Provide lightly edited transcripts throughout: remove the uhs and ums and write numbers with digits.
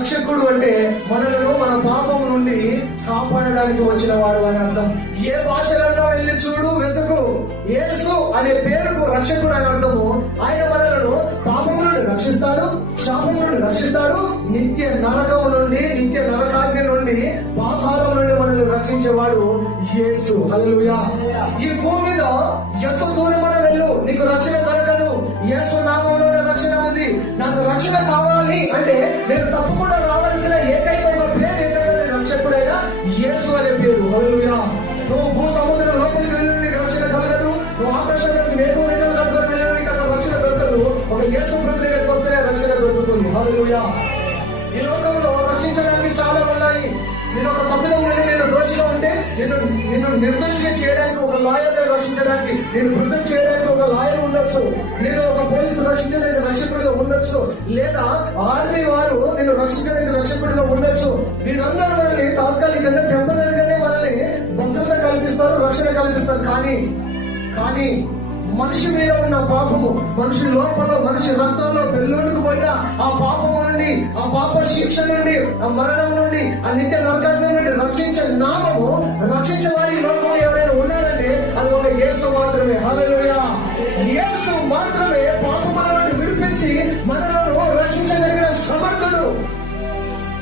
రక్షకుడు అంటే మనలను మన పాపం నుండి కాపాడడానికి వచ్చిన వాడు అని అర్థం. ఏ భాషలలో వెళ్ళి చూడు, వెతుకు, యేసు అనే పేరుకు రక్షకుడు అని అర్థము. ఆయన మనలను పాపం నుండి రక్షిస్తాడు, శాపం నుండి రక్షిస్తాడు, నిత్య నరకం నుండి, నిత్య నరకాగ్ని నుండి, పాతాళం నుండి మనల్ని రక్షించేవాడు యేసు. హల్లెలూయా. ఈ భూమి మీద ఎంత దూరం మనం వెళ్ళు, నీకు రక్షణ దొరకదు. యేసు నామములోనే రక్షణ ఉంది. నాకు రక్షణ కావాలి అంటే నేను తప్పకుండా రావాల్సిన ఏకైక పేరు ఏంటంటే రక్షకుడైన యేసు అనే పేరు. హల్లెలూయా. నువ్వు భూ సముద్రం లోపలికి వెళ్ళి నీకు రక్షణ కలగదు. నువ్వు ఆకాశానికి నేను వెళ్ళి అక్కడ రక్షణ దొరకదు. ఒక యేసు ప్రభు దగ్గరికి వస్తేనే రక్షణ దొరుకుతుంది. హల్లెలూయా. ఈ లోకంలో రక్షించడానికి చాలా ఉన్నాయి. నేను ఒక తప్పిదం ఉంటే, నేను దోషిగా ఉంటే నిన్ను నిర్దోషిగా చేయడానికి ఒక లాయర్ రక్షించడానికి, నేను వృద్ధం చేయడానికి ఒక లాయర్ ఉండొచ్చు, నేను ఒక పోలీసు రక్షించడానికి రక్షకుడిగా ఉండొచ్చు, లేదా ఆర్మీ వారు నేను రక్షించడానికి రక్షకుడిగా ఉండొచ్చు. వీరందరూ మనల్ని తాత్కాలికంగా టెంపరీగానే మనల్ని భద్రత కల్పిస్తారు, రక్షణ కల్పిస్తారు. కానీ మనిషి మీద ఉన్న పాపము, మనిషి లోపల, మనిషి రక్తంలో పెళ్ళోనికి పోయిన ఆ పాపము నుండి, ఆ పాప శిక్ష నుండి, ఆ మరణం నుండి, ఆ నిత్య నరకాగ్ని నుండి రక్షించే నామము, రక్షించే వారి లోకంలో ఎవరైనా ఉన్నారంటే అది ఒక యేసు మాత్రమే. హల్లెలూయా. యేసు మాత్రమే పాపముల నుండి విడిపించి మనలను రక్షించగలిగిన సమర్థుడు.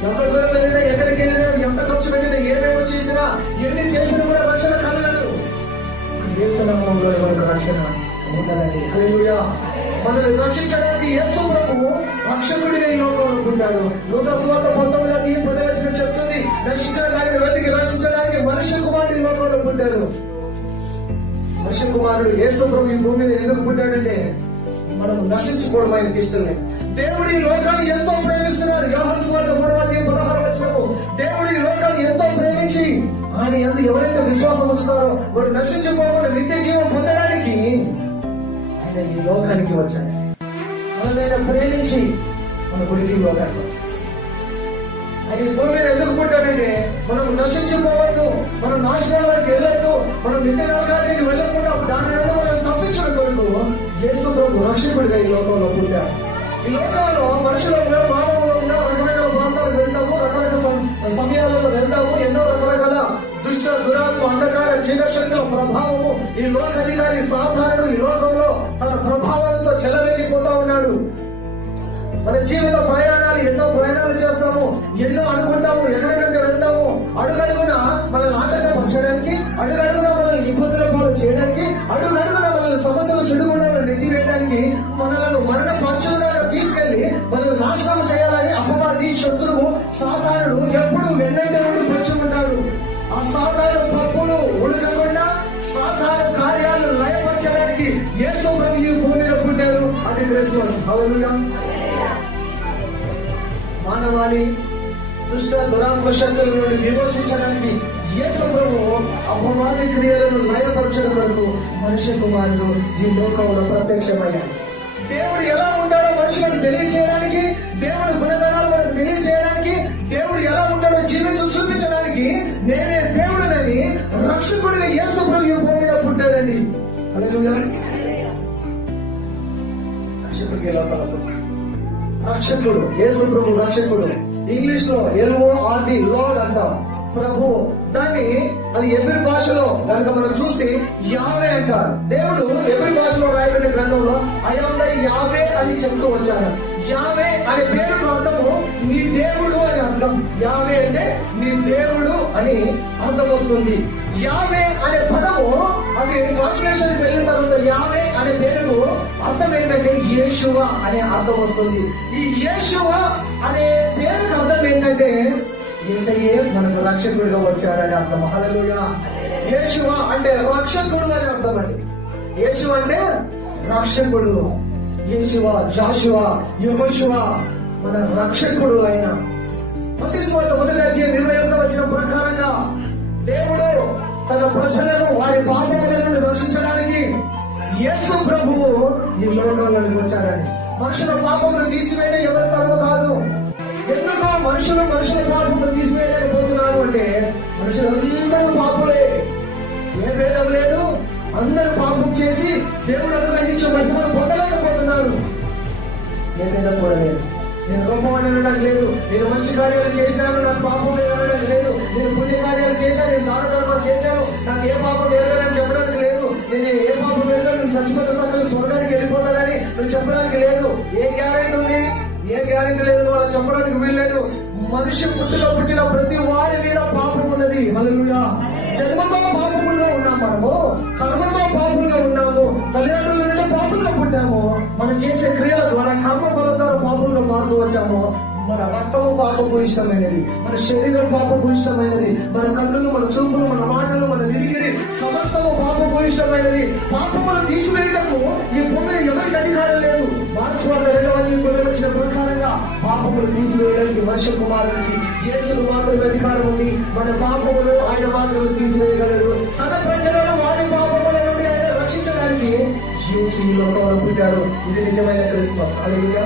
ఎంత దూరం వెళ్ళినా, ఎక్కడికి వెళ్ళినా, ఎంత ఖర్చు పెట్టినా, ఏమేమో చేసినా, ఎన్ని చేసినా కూడా రక్షణ కలగదు. యేసు నామములో మనకు రక్షణ ఉండాలండి. హల్లెలూయా. మనల్ని రక్షించడానికి యేసు ప్రభువు రక్షకుడిగా ఈ లోకంలో పుట్టాడు. లూకా సువార్త 19:10 చెప్తుంది, రక్షించడానికి, వెతికి రక్షించడానికి మనుష్య కుమారుడు ఈ లోకంలో పుట్టాడు. మనుష్య కుమారుడు యేసు ప్రభు ఈ భూమి మీద ఎందుకు పుట్టాడంటే మనం నశించుకోవడం ఆయనకి ఇష్టం లేదు. దేవుడు ఈ లోకాన్ని ఎంతో ప్రేమిస్తున్నాడు. యోహాను సువార్త 3:16 దేవుడు ఈ లోకాన్ని ఎంతో ప్రేమించి ఆయన యందు ఎవరైతే విశ్వాసం ఉంచుతారో వారు నశించుకోకుండా నిత్య జీవం పొందడానికి ఆయన ఈ లోకానికి వచ్చాడు. ఆయన ప్రేమించి మన గుడికి ఈ లోకానికి వచ్చాడు. ఆయన ఈ భూమి మీద ఎందుకు పుట్టాడంటే మనం నశించుకోవద్దు, మనం నాశనాలకు వెళ్ళొద్దు, మనం నిత్య నరకానికి వెళ్ళకుండా దాని నుండి మనం తప్పించడం కొరకు యేసు ప్రభు రక్షకుడిగా ఈ లోకంలో పుట్టాడు. ఈ లోకంలో మనుషులంగా, మానవులు ఉన్న రకరకాల ప్రాంతాలకు వెళ్తాము, రకరకాల సమయాలలో వెళ్తాము. ఎన్నో రకరకాల దుష్ట, దురాత్మ, అంధకార, చీకశక్తుల ప్రభావము ఈ లోక అధికారి సాధారణుడు ఈ లోకంలో తన ప్రభావంతో చెలరేగిపోతా ఉన్నాడు. మన జీవిత ప్రయాణాలు, ఎన్నో ప్రయాణాలు చేస్తాము, ఎన్నో అనుకుంటాము, ఎక్కడెక్కడికి వెళ్తాము. అడుగడుగున మనల్ని ఆటంకపరచడానికి, అడుగడుగున మనల్ని ఇబ్బందుల పాలు చేయడానికి, అడుగడుగున మనల్ని సమస్యలు సుడిగుండాలను నెట్టివేయడానికి, మనలను మరణ పంచులుగా తీసుకెళ్లి మనల్ని నాశనం చేయాలని అపవాది, శత్రువు, సాతానుడు ఎప్పుడు వెన్నంటే ఉండి పంచుకుంటాడు. ఆ సాతాను తప్పులు ఉడకకుండా సాతాను కార్యాలను లయపరచడానికి యేసు ప్రభు ఈ భూమి మీద పుట్టాడు. అది క్రిస్మస్. హల్లెలూయా. మానవాళి దుష్ట, దురాత్మ శక్తుల నుండి విమోచించడానికి యేసు ప్రభు అపవాది క్రియలను లయపరచడం వరకు మనుష్య కుమారుడు ఈ లోకంలో ప్రత్యక్షమయ్యాడు. దేవుడు ఎలా ఉంటాడో మనుషులకు తెలియజేయడానికి, దేవుడి గుణగణాలు మనకు తెలియజేయడానికి, దేవుడు ఎలా ఉంటాడో జీవితం చూపించడానికి నేనే దేవుడినని రక్షకుడిగా యేసు ప్రభు ఈ భూమి మీద పుట్టాడండి. హల్లెలూయా. రక్షకుడికి ఎలా రక్షకుడు యేసు ప్రభు రక్షకుడు. ఇంగ్లీష్ లో LORD, లార్డ్ అంటాం, ప్రభు. దాన్ని అది ఎబ్రీ భాషలో కనుక మనం చూస్తే యావే అంటారు. దేవుడు ఎబ్రీ భాషలో రాయబడిన గ్రంథంలో ఐ యామ్ ద యావే అని చెప్తూ వచ్చాడు. యావే అనే పేరుకు అర్థము నీ దేవుడు అని అర్థం. యావే అంటే నీ దేవుడు అని అర్థం వస్తుంది. యావే అనే పదము అది ట్రాన్స్లేషన్ వెళ్ళిన తర్వాత యావే అనే పేరు అర్థం ఏంటంటే యేషువా అనే అర్థం వస్తుంది. ఈ యేషువా అనే పేరుకు అర్థం ఏంటంటే యేసయ్యే మనకు రక్షకుడిగా వచ్చాడని అర్థం. హల్లెలూయా. యేషువా అంటే రక్షకుడు అని అర్థం అండి. యేసు అంటే రక్షకుడు. యేషువా, జాషువా, యెహోషువా మన రక్షకుడు అయిన. మత్తయి సువార్త 1:21 ప్రకారంగా దేవుడు తన ప్రజలను వారి పాపముల నుండి రక్షించడానికి యేసు ప్రభువు ఈ లోకంలోకి వచ్చాడని. మనుషుల పాపములను తీసివేయడం ఎవరి తరము కాదు. ఎందుకో మనుషుల పాపములను తీసివేయలేకపోతున్నారు అంటే మనుషులందరూ పాపులే, ఏ భేదం లేదు. అందరూ పాపం చేసి దేవుడు అనుగ్రహించే మహిమను పొందలేకపోతున్నారు. ఏ భేదం కూడా లేదు. నేను గొప్పవాడిని అనడానికి లేదు, నేను మంచి కార్యాలు చేశాను నాకు పాపం లేదు అనడానికి లేదు, నేను పుణ్య కార్యాలు చేశాను, నేను దాన ధర్మాలు చేశాను నాకు ఏ పాపం ఎరగదని చెప్పడానికి లేదు, నేను ఏ పాపం ఎరగను నేను చచ్చిపోతే సమయంలో స్వర్గానికి వెళ్ళిపోతానని నువ్వు చెప్పడానికి లేదు. ఏ గ్యారెంటీ ఉంది? ఏ గ్యారెంటీ లేదు, వాళ్ళు చెప్పడానికి వీల్లేదు. మనిషి పుట్టుక పుట్టిన ప్రతి వాడి మీద పాపం ఉన్నది. హల్లెలూయా. జన్మతో పాపముల్లో ఉన్నాము, మనము కర్మతో పాపంగా ఉన్నాము, తల్లిదండ్రుల నుండి పాపంగా పుట్టాము, మనం చేసే క్రియల ద్వారా కర్మ బలం ద్వారా పాపంగా మారుతూ వచ్చాము. మన రక్తము పాపపు ఇష్టమైనది, మన శరీరం పాపపు ఇష్టమైనది, మన కన్నులు, మన చూపులు, మన మాటలు, మన వినికిడి సమస్తము పాపపు ఇష్టమైనది. పాపములు తీసివేయటము ఈ భూమి ఎవరికి అధికారం లేదు. మార్క్స్ 2 వచ్చిన ప్రకారంగా పాపములు తీసివేయడానికి వర్ష కుమారునికి యేసుకు మాత్రమే అధికారం ఉంది. మన పాపములు ఆయన మాత్రమే తీసివేయగలరు. తన ప్రజలను వారి పాపముల నుండి ఆయన రక్షించడానికి యేసు ఈ లోకంలో పుట్టాడు. ఇది నిజమైన క్రిస్మస్. హల్లెలూయా.